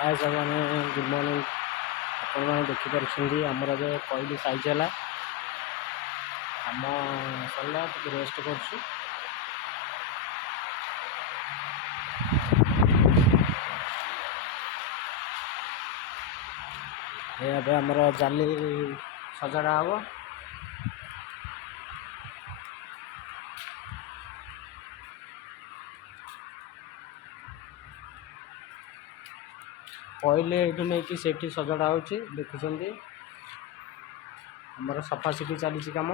हाय सामान good morning. आपण मैंने देखिपुं आमर ए कहली साइज है आम सरला रेस्ट कर आमर जाली सजाड़ा हम कहले ये नहीं कि सेठी सजाड़ा हो देखुं आमर सफासफी चली कम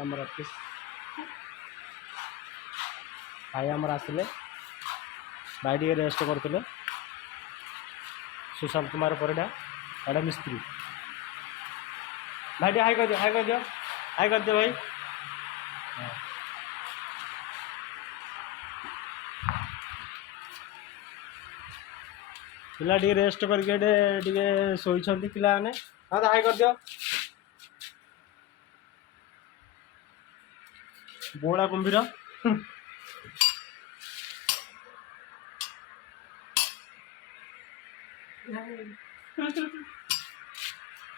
आमर ऑफिस भाई आमर आसिले भाई टे रेस्ट करते सुशांत कुमार परिडा एडा मिस्त्री भाई टे हाई कर दियो हाई कर दियो हाई कर दियो भाई पिला टे रेस्ट करके शोई पिला ने हाँ हाई कर दियो बोला कुंभीर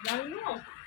Dale, no.